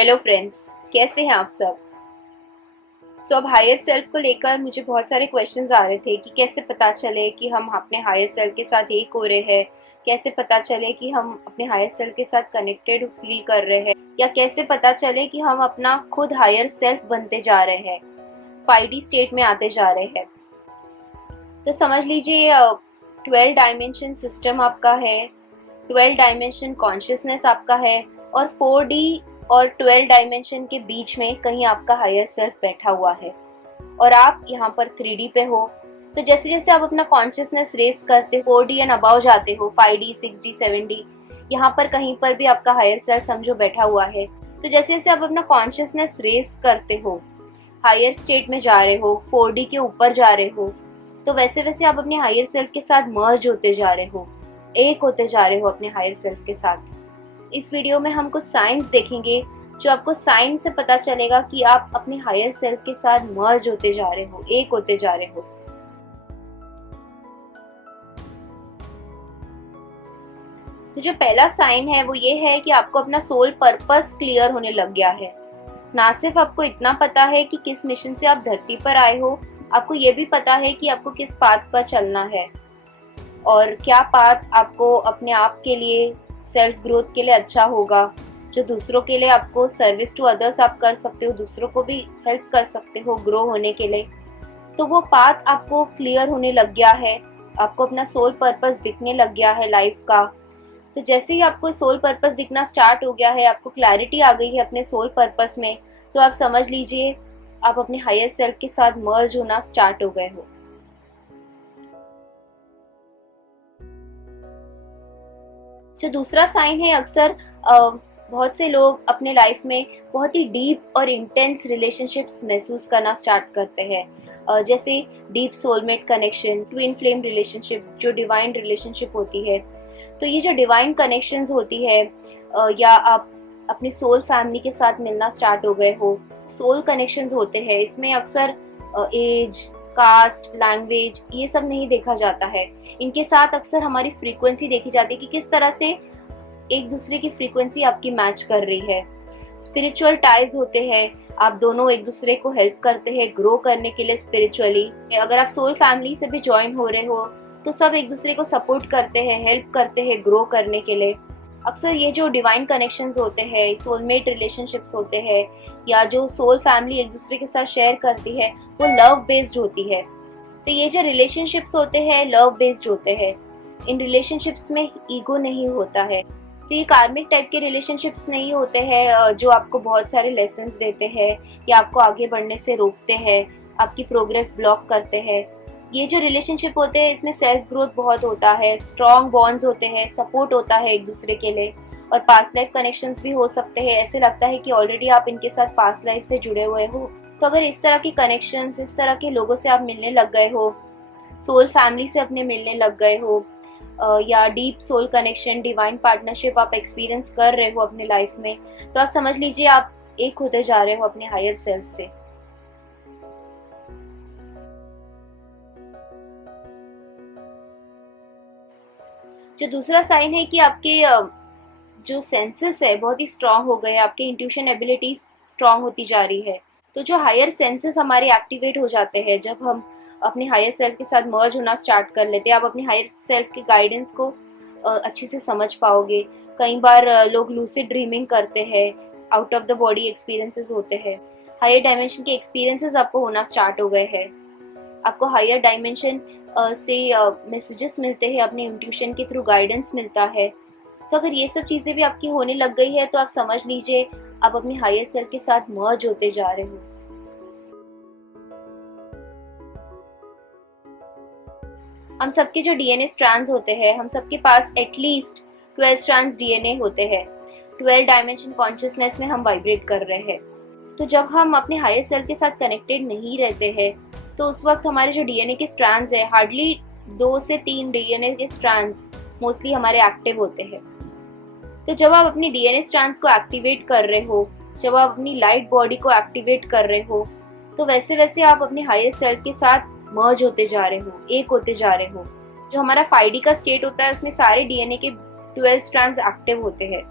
Hello friends, कैसे हैं आप सब। अब हायर सेल्फ को लेकर मुझे बहुत सारे क्वेश्चंस आ रहे थे कि कैसे पता चले कि हम अपने हायर सेल्फ के साथ एक हो रहे हैं, कैसे पता चले कि हम अपने हायर सेल्फ के साथ कनेक्टेड फील कर रहे हैं, या कैसे पता चले कि हम अपना खुद हायर सेल्फ बनते जा रहे हैं, 5D स्टेट में आते जा रहे हैं। तो समझ लीजिए 12 डायमेंशन सिस्टम आपका है, 12 डायमेंशन कॉन्शियसनेस आपका है, और 4D और 12 डायमेंशन के बीच में कहीं आपका हायर सेल्फ बैठा हुआ है और आप यहाँ पर 3D पे हो। तो जैसे जैसे आप अपना कॉन्शियसनेस रेस करते हो, 4D एंड अबाव जाते हो, 5D 6D 7D, यहाँ पर कहीं पर भी आपका हायर सेल्फ समझो बैठा हुआ है। तो जैसे जैसे आप अपना कॉन्शियसनेस रेस करते हो, हायर स्टेट में जा रहे हो, 4D के ऊपर जा रहे हो, तो वैसे वैसे आप अपने हायर सेल्फ के साथ मर्ज होते जा रहे हो, एक होते जा रहे हो अपने हायर सेल्फ के साथ। इस वीडियो में हम कुछ साइंस देखेंगे जो आपको साइंस से पता चलेगा कि आप अपने हायर सेल्फ के साथ मर्ज होते जा रहे हो, एक होते जा रहे हो। तो जो पहला साइन है वो ये है कि आपको अपना सोल पर्पस क्लियर होने लग गया है। ना सिर्फ आपको इतना पता है कि किस मिशन से आप धरती पर आए हो, आपको ये भी पता है कि आपको किस पाथ पर चलना है और क्या पाथ आपको अपने आप के लिए, सेल्फ ग्रोथ के लिए अच्छा होगा, जो दूसरों के लिए आपको सर्विस टू अदर्स आप कर सकते हो, दूसरों को भी हेल्प कर सकते हो ग्रो होने के लिए। तो वो पाथ आपको क्लियर होने लग गया है, आपको अपना सोल पर्पस दिखने लग गया है लाइफ का। तो जैसे ही आपको सोल पर्पस दिखना स्टार्ट हो गया है, आपको क्लैरिटी आ गई है अपने सोल पर्पस में, तो आप समझ लीजिए आप अपने हायर सेल्फ के साथ मर्ज होना स्टार्ट हो गए हो। जो दूसरा साइन है, अक्सर बहुत से लोग अपने लाइफ में बहुत ही डीप और इंटेंस रिलेशनशिप्स महसूस करना स्टार्ट करते हैं, जैसे deep soulmate connection, twin flame relationship, जो डिवाइन रिलेशनशिप होती है। तो ये जो डिवाइन कनेक्शंस होती है, या आप अपनी सोल फैमिली के साथ मिलना स्टार्ट हो गए हो, सोल कनेक्शंस होते हैं, इसमें अक्सर एज, कास्ट, लैंग्वेज ये सब नहीं देखा जाता है। इनके साथ अक्सर हमारी फ्रीक्वेंसी देखी जाती है कि किस तरह से एक दूसरे की फ्रीक्वेंसी आपकी मैच कर रही है। स्पिरिचुअल टाइज होते हैं, आप दोनों एक दूसरे को हेल्प करते हैं ग्रो करने के लिए स्पिरिचुअली। अगर आप सोल फैमिली से भी ज्वाइन हो रहे हो तो सब एक दूसरे को सपोर्ट करते हैं, हेल्प करते हैं ग्रो करने के लिए। अक्सर ये जो डिवाइन कनेक्शंस होते हैं, सोलमेट रिलेशनशिप्स होते हैं, या जो सोल फैमिली एक दूसरे के साथ शेयर करती है, वो लव बेस्ड होती है। तो ये जो रिलेशनशिप्स होते हैं लव बेस्ड होते हैं। इन रिलेशनशिप्स में ईगो नहीं होता है। तो ये कार्मिक टाइप के रिलेशनशिप्स नहीं होते हैं जो आपको बहुत सारे लेसन्स देते हैं या आपको आगे बढ़ने से रोकते हैं, आपकी प्रोग्रेस ब्लॉक करते हैं। ये जो रिलेशनशिप होते हैं इसमें सेल्फ ग्रोथ बहुत होता है, स्ट्रॉन्ग बॉन्ड्स होते हैं, सपोर्ट होता है एक दूसरे के लिए, और पास्ट लाइफ कनेक्शंस भी हो सकते हैं। ऐसे लगता है कि ऑलरेडी आप इनके साथ पास्ट लाइफ से जुड़े हुए हो। तो अगर इस तरह की कनेक्शंस, इस तरह के लोगों से आप मिलने लग गए हो, सोल फैमिली से अपने मिलने लग गए हो, या deep soul connection, divine partnership आप एक्सपीरियंस कर रहे हो अपने लाइफ में, तो आप समझ लीजिए आप एक होते जा रहे हो अपने हायर सेल्फ से। जो दूसरा साइन है कि आपके जो सेंसेस है बहुत ही स्ट्रांग हो गए, आपके इंट्यूशन एबिलिटीज स्ट्रांग होती जा रही है। तो जो हायर सेंसेस हमारे एक्टिवेट हो जाते हैं जब हम अपने हायर सेल्फ के साथ मर्ज होना स्टार्ट कर लेते हैं, आप अपने हायर सेल्फ के गाइडेंस को अच्छे से समझ पाओगे। कई बार लोग लूसिड ड्रीमिंग करते हैं, out of the body experiences होते हैं, हायर डायमेंशन के एक्सपीरियंसेस आपको होना स्टार्ट हो गए हैं, आपको हायर डायमेंशन से मैसेजेस मिलते हैं, अपने इंट्यूशन के थ्रू गाइडेंस मिलता है। तो अगर ये सब चीज़ें भी आपकी होने लग गई है तो आप समझ लीजिए आप अपने हायर सेल्फ के साथ मर्ज होते जा रहे हो। हम सबके जो डीएनए स्ट्रैंड्स होते हैं, हम सबके पास एटलीस्ट 12 स्ट्रैंड्स डीएनए होते हैं। 12 डायमेंशन कॉन्शियसनेस में हम वाइब्रेट कर रहे हैं। तो जब हम अपने हायर सेल्फ के साथ कनेक्टेड नहीं रहते हैं तो उस वक्त हमारे जो डीएनए के स्ट्रैंड्स है, हार्डली 2 से 3 डीएनए के स्ट्रैंड्स मोस्टली हमारे एक्टिव होते हैं। तो जब आप अपनी डीएनए स्ट्रैंड्स को एक्टिवेट कर रहे हो, जब आप अपनी लाइट बॉडी को एक्टिवेट कर रहे हो, तो वैसे वैसे आप अपने हायर सेल्फ के साथ मर्ज होते जा रहे हो, एक होते जा रहे हो। जो हमारा 5D का स्टेट होता है उसमें सारे डीएनए के 12 स्ट्रैंड्स एक्टिव होते हैं।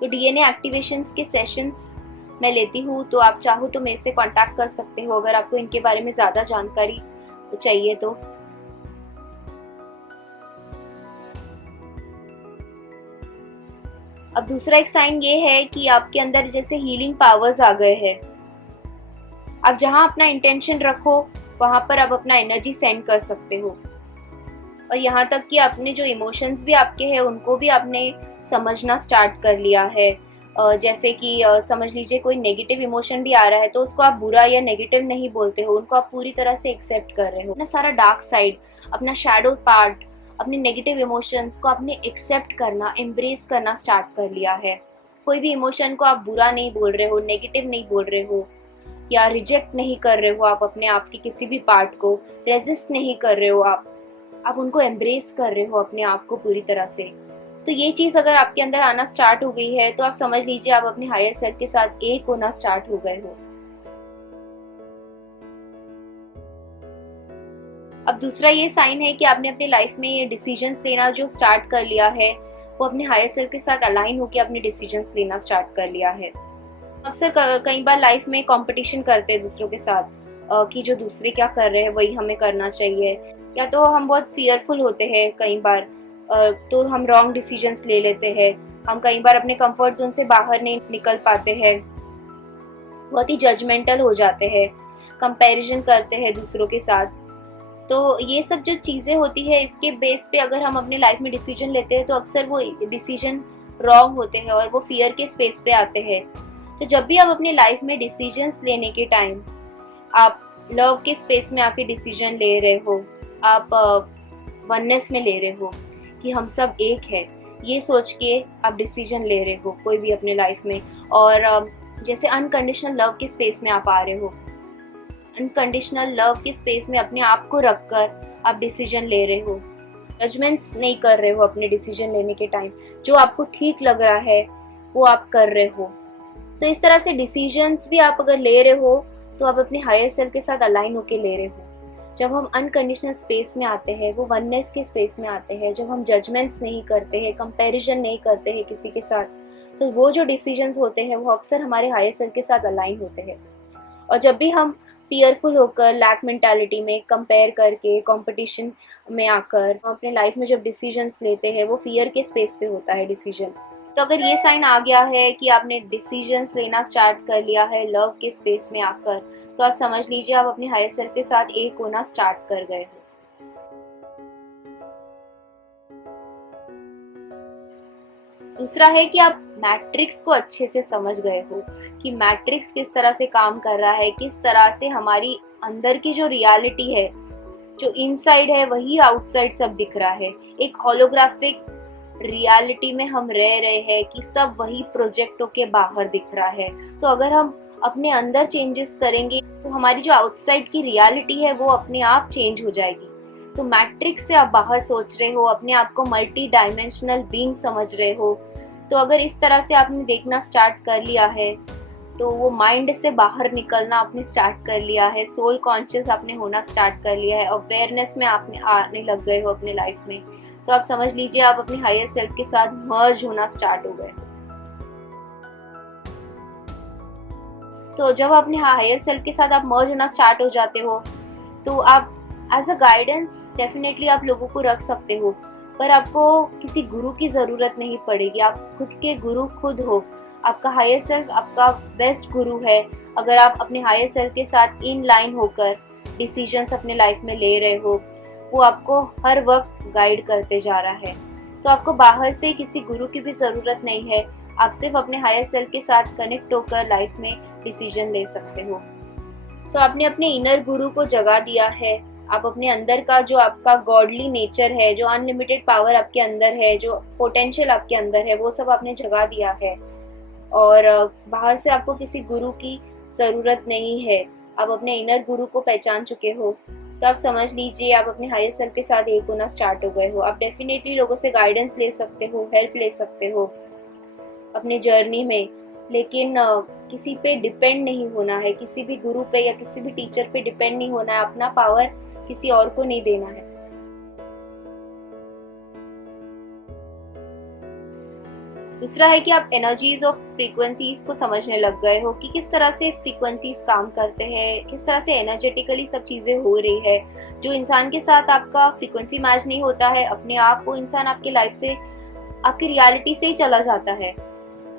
तो डीएनए एक्टिवेशंस के सेशंस मैं लेती हूँ, तो आप चाहो तो मेरे से कांटेक्ट कर सकते हो अगर आपको इनके बारे में ज़्यादा जानकारी चाहिए तो। अब दूसरा एक साइन ये है कि आपके अंदर जैसे हीलिंग पावर्स आ गए हैं। आप जहाँ अपना इंटेंशन रखो वहां पर आप अपना एनर्जी सेंड कर सकते हो, और यहाँ तक कि अपने जो इमोशंस भी आपके हैं उनको भी आपने समझना स्टार्ट कर लिया है। जैसे कि समझ लीजिए कोई नेगेटिव इमोशन भी आ रहा है तो उसको आप बुरा या नेगेटिव नहीं बोलते हो, उनको आप पूरी तरह से एक्सेप्ट कर रहे हो। अपना सारा डार्क साइड, अपना शैडो पार्ट, अपने नेगेटिव इमोशंस को आपने एक्सेप्ट करना, एम्ब्रेस करना स्टार्ट कर लिया है। कोई भी इमोशन को आप बुरा नहीं बोल रहे हो, नेगेटिव नहीं बोल रहे हो, या रिजेक्ट नहीं कर रहे हो आप अपने आप की किसी भी पार्ट को, रेजिस्ट नहीं कर रहे हो आप उनको एम्ब्रेस कर रहे हो अपने आप को पूरी तरह से। तो ये चीज अगर आपके अंदर आना स्टार्ट हो गई है तो आप समझ लीजिए आप अपने हायर सेल्फ के साथ एक होना स्टार्ट हो गए हो। अब दूसरा ये साइन है कि आपने अपने लाइफ में ये डिसीजंस लेना जो स्टार्ट कर लिया है, वो अपने हायर सेल्फ के साथ अलाइन होकर अपने डिसीजंस लेना स्टार्ट कर लिया है। अक्सर कई बार लाइफ में कंपटीशन करते हैं दूसरों के साथ, कि जो दूसरे क्या कर रहे हैं वही हमें करना चाहिए, या तो हम बहुत फियरफुल होते हैं कई बार, तो हम रॉन्ग डिसीजंस ले लेते हैं। हम कई बार अपने कंफर्ट जोन से बाहर नहीं निकल पाते हैं, बहुत ही जजमेंटल हो जाते हैं, कंपैरिजन करते हैं दूसरों के साथ। तो ये सब जो चीज़ें होती है इसके बेस पे अगर हम अपने लाइफ में डिसीजन लेते हैं तो अक्सर वो डिसीजन रॉन्ग होते हैं और वो फियर के स्पेस पे आते हैं। तो जब भी आप अपने लाइफ में डिसीजंस लेने के टाइम आप लव के स्पेस में आके डिसीजन ले रहे हो, आप वननेस में ले रहे हो कि हम सब एक है, ये सोच के आप डिसीजन ले रहे हो कोई भी अपने लाइफ में, और जैसे अनकंडीशनल लव के स्पेस में आप आ रहे हो, अनकंडीशनल लव के स्पेस में अपने आप को रखकर आप डिसीजन ले रहे हो, जजमेंट्स नहीं कर रहे हो अपने डिसीजन लेने के टाइम, जो आपको ठीक लग रहा है वो आप कर रहे हो। तो इस तरह से डिसीजंस भी आप अगर ले रहे हो तो आप अपने हायर सेल्फ के साथ अलाइन होके ले रहे हो। जब हम अनकंडीशनल स्पेस में आते हैं, वो वननेस के स्पेस में आते हैं, जब हम जजमेंट्स नहीं करते हैं, कंपैरिजन नहीं करते हैं किसी के साथ, तो वो जो डिसीजंस होते हैं वो अक्सर हमारे हायर सेल्फ के साथ अलाइन होते हैं। और जब भी हम फियरफुल होकर, लैक मेंटालिटी में, कंपेयर करके, कंपटीशन में आकर हम अपने लाइफ में जब डिसीजंस लेते हैं वो फियर के स्पेस पे होता है डिसीजन। तो अगर ये साइन आ गया है कि आपने डिसीजंस लेना स्टार्ट कर लिया है लव के स्पेस में आकर, तो आप समझ लीजिए आप अपने हायर सेल्फ के साथ एक होना स्टार्ट कर गए हो। दूसरा है कि आप मैट्रिक्स को अच्छे से समझ गए हो कि मैट्रिक्स किस तरह से काम कर रहा है, किस तरह से हमारी अंदर की जो रियलिटी है, जो इनसाइड है वही आउटसाइड सब दिख रहा है। एक होलोग्राफिक रियलिटी में हम रह रहे हैं कि सब वही प्रोजेक्टों के बाहर दिख रहा है। तो अगर हम अपने अंदर चेंजेस करेंगे तो हमारी जो आउटसाइड की रियलिटी है वो अपने आप चेंज हो जाएगी। तो मैट्रिक्स से आप बाहर सोच रहे हो, अपने आप को मल्टी डायमेंशनल बीइंग समझ रहे हो। तो अगर इस तरह से आपने देखना स्टार्ट कर लिया है तो वो माइंड से बाहर निकलना आपने स्टार्ट कर लिया है, सोल कॉन्शियस आपने होना स्टार्ट कर लिया है, अवेयरनेस में आपने आने लग गए हो अपने लाइफ में। तो आप समझ लीजिए आप अपने हायर सेल्फ के साथ मर्ज होना स्टार्ट हो गए। तो जब अपने हायर सेल्फ के साथ आप मर्ज होना स्टार्ट हो जाते हो तो आप एज अ गाइडेंस डेफिनेटली आप लोगों को रख सकते हो, पर आपको किसी गुरु की ज़रूरत नहीं पड़ेगी। आप खुद के गुरु खुद हो। आपका हायर सेल्फ आपका बेस्ट गुरु है। अगर आप अपने हायर सेल्फ के साथ इन लाइन होकर डिसीजंस अपने लाइफ में ले रहे हो, वो आपको हर वक्त गाइड करते जा रहा है। तो आपको बाहर से किसी गुरु की भी ज़रूरत नहीं है। आप सिर्फ अपने हायर सेल्फ के साथ कनेक्ट होकर लाइफ में डिसीजन ले सकते हो। तो आपने अपने इनर गुरु को जगा दिया है। आप अपने अंदर का जो आपका गॉडली नेचर है, जो अनलिमिटेड पावर आपके अंदर है, जो पोटेंशियल आपके अंदर है, वो सब आपने जगा दिया है। और बाहर से आपको किसी गुरु की ज़रूरत नहीं है। आप अपने इनर गुरु को पहचान चुके हो। तो आप समझ लीजिए आप अपने हायर सेल्फ के साथ एक होना स्टार्ट हो गए हो। आप डेफिनेटली लोगों से गाइडेंस ले सकते हो, हेल्प ले सकते हो अपने जर्नी में, लेकिन किसी पे डिपेंड नहीं होना है, किसी भी गुरु पे या किसी भी टीचर पे डिपेंड नहीं होना है। अपना पावर किसी और को नहीं देना है। दूसरा है कि आप एनर्जीज और फ्रीक्वेंसीज को समझने लग गए हो कि किस तरह से फ्रीक्वेंसीज काम करते हैं, किस तरह से एनर्जेटिकली सब चीज़ें हो रही है। जो इंसान के साथ आपका फ्रीक्वेंसी मैच नहीं होता है, अपने आप वो इंसान आपके लाइफ से, आपकी रियलिटी से ही चला जाता है।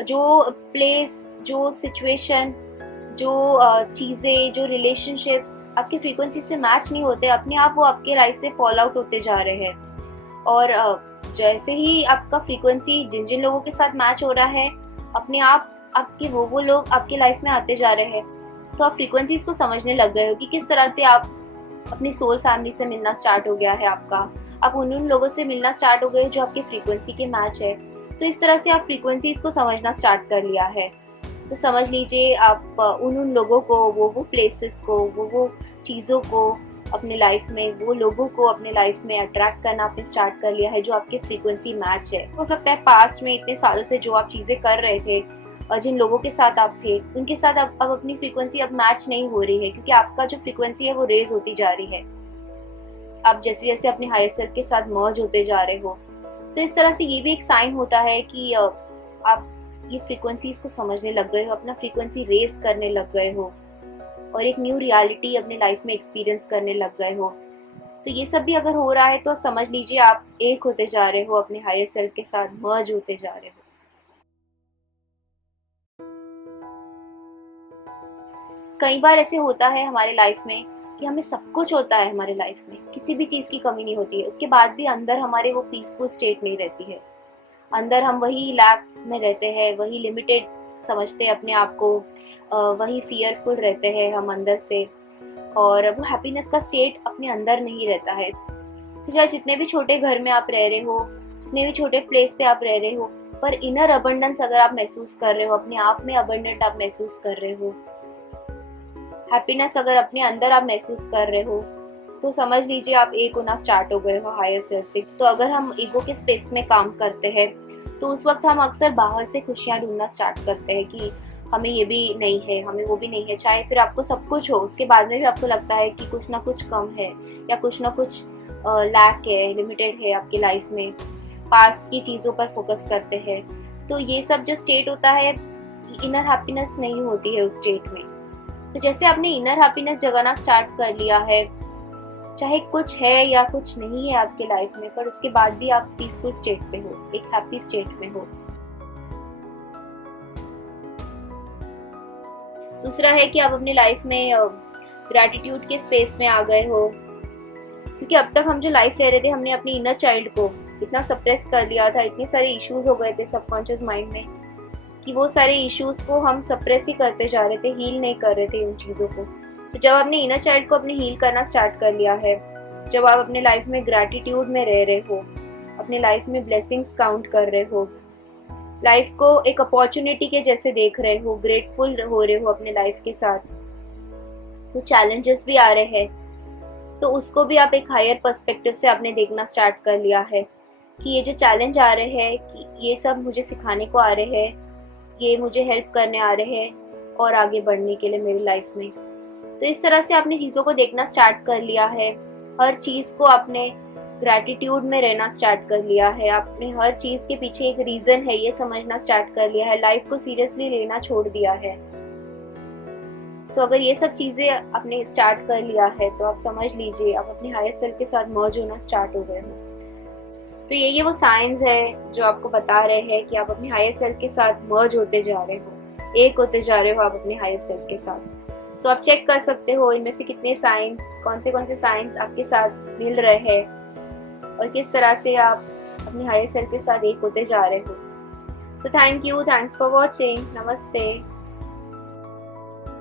जो प्लेस, जो सिचुएशन, जो चीज़ें, जो रिलेशनशिप्स आपकी फ्रीक्वेंसी से मैच नहीं होते, अपने आप वो आपके लाइफ से फॉल आउट होते जा रहे हैं। और जैसे ही आपका फ्रीक्वेंसी जिन जिन लोगों के साथ मैच हो रहा है, अपने आप आपके वो लोग आपके लाइफ में आते जा रहे हैं। तो आप फ्रीक्वेंसीज को समझने लग गए हो कि किस तरह से आप अपनी सोल फैमिली से मिलना स्टार्ट हो गया है आपका। आप उन लोगों से मिलना स्टार्ट हो गए जो आपके फ्रीक्वेंसी के मैच है। तो इस तरह से आप फ्रीक्वेंसीज को समझना स्टार्ट कर लिया है। तो समझ लीजिए आप उन लोगों को, वो प्लेसेस को, वो चीज़ों को अपने लाइफ में, वो लोगों को अपने लाइफ में अट्रैक्ट करना आपने स्टार्ट कर लिया है जो आपके फ्रीक्वेंसी मैच है। हो सकता है पास्ट में इतने सालों से जो आप चीज़ें कर रहे थे और जिन लोगों के साथ आप थे, उनके साथ अब अपनी फ्रीक्वेंसी अब मैच नहीं हो रही है, क्योंकि आपका जो फ्रीक्वेंसी है वो रेज होती जा रही है। आप जैसे जैसे अपने हायर सेल्फ के साथ मर्ज होते जा रहे हो। तो इस तरह से ये भी एक साइन होता है कि आप ये फ्रीक्वेंसीज को समझने लग गए हो, अपना फ्रीक्वेंसी रेस करने लग गए हो और एक न्यू रियलिटी अपने लाइफ में एक्सपीरियंस करने लग गए हो। तो ये सब भी अगर हो रहा है तो समझ लीजिए आप एक होते जा रहे हो, अपने हायर सेल्फ के साथ मर्ज होते जा रहे हो। कई बार ऐसे होता है हमारे लाइफ में कि हमें सब कुछ होता है, हमारे लाइफ में किसी भी चीज़ की कमी नहीं होती है, उसके बाद भी अंदर हमारे वो पीसफुल स्टेट नहीं रहती है। अंदर हम वही लैक में रहते हैं, वही लिमिटेड समझते हैं अपने आप को, वही फियरफुल रहते हैं हम अंदर से, और वो हैप्पीनेस का स्टेट अपने अंदर नहीं रहता है। तो चाहे जितने भी छोटे घर में आप रह रहे हो, जितने भी छोटे प्लेस पे आप रह रहे हो, पर इनर अबंडेंस अगर आप महसूस कर रहे हो, अपने आप में अबंडेंट आप महसूस कर रहे हो, हैप्पीनेस अगर अपने अंदर आप महसूस कर रहे हो, तो समझ लीजिए आप एक होना स्टार्ट हो गए हो हायर सेल्फ से। तो अगर हम ईगो के स्पेस में काम करते हैं तो उस वक्त हम अक्सर बाहर से खुशियाँ ढूंढना स्टार्ट करते हैं कि हमें ये भी नहीं है, हमें वो भी नहीं है। चाहे फिर आपको सब कुछ हो, उसके बाद में भी आपको लगता है कि कुछ ना कुछ कम है या कुछ ना कुछ लैक है, लिमिटेड है आपकी लाइफ में। पास की चीज़ों पर फोकस करते हैं। तो ये सब जो स्टेट होता है, इनर हैप्पीनेस नहीं होती है उस स्टेट में। तो जैसे आपने इनर हैप्पीनेस जगाना स्टार्ट कर लिया है, चाहे कुछ है या कुछ नहीं है आपके लाइफ में, पर उसके बाद भी आप पीसफुल स्टेट पे हो, एक हैप्पी स्टेट में हो। दूसरा है कि आप अपनी लाइफ में ग्रैटिट्यूड के स्पेस में आ गए हो, क्योंकि अब तक हम जो लाइफ रह रहे थे, हमने अपनी इनर चाइल्ड को इतना सप्रेस कर लिया था, इतने सारे इश्यूज हो गए थे सबकॉन्शियस माइंड में कि वो सारे इश्यूज को हम सप्रेस ही करते जा रहे थे, हील नहीं कर रहे थे उन चीज़ों को। तो जब आपने इनर चाइल्ड को अपने हील करना स्टार्ट कर लिया है, जब आप अपने लाइफ में ग्रैटिट्यूड में रह रहे हो, अपने लाइफ में ब्लेसिंग्स काउंट कर रहे हो, लाइफ को एक अपॉर्चुनिटी के जैसे देख रहे हो, ग्रेटफुल हो रहे हो अपने लाइफ के साथ, तो चैलेंजेस भी आ रहे हैं तो उसको भी आप एक हायर पर्सपेक्टिव से आपने देखना स्टार्ट कर लिया है कि ये जो चैलेंज आ रहे हैं, कि ये सब मुझे सिखाने को आ रहे हैं, ये मुझे हेल्प करने आ रहे हैं और आगे बढ़ने के लिए मेरी लाइफ में। तो इस तरह से आपने चीज़ों को देखना स्टार्ट कर लिया है, हर चीज़ को आपने ग्रैटिट्यूड में रहना स्टार्ट कर लिया है, आपने हर चीज़ के पीछे एक रीज़न है ये समझना स्टार्ट कर लिया है, लाइफ को सीरियसली लेना छोड़ दिया है। तो अगर ये सब चीज़ें आपने स्टार्ट कर लिया है तो आप समझ लीजिए आप अपने हायर सेल्फ के साथ मर्ज होना स्टार्ट हो गए हो। तो ये वो साइंस है जो आपको बता रहे हैं कि आप अपने हायर सेल्फ के साथ मर्ज होते जा रहे हो, एक होते जा रहे हो आप अपने हायर सेल्फ के साथ। सो आप चेक कर सकते हो इनमें से कितने साइंस, कौन से साइंस आपके साथ मिल रहे हैं और किस तरह से आप अपने हायर सेल्फ के साथ एक होते जा रहे हो। So thank you, thanks for watching, नमस्ते।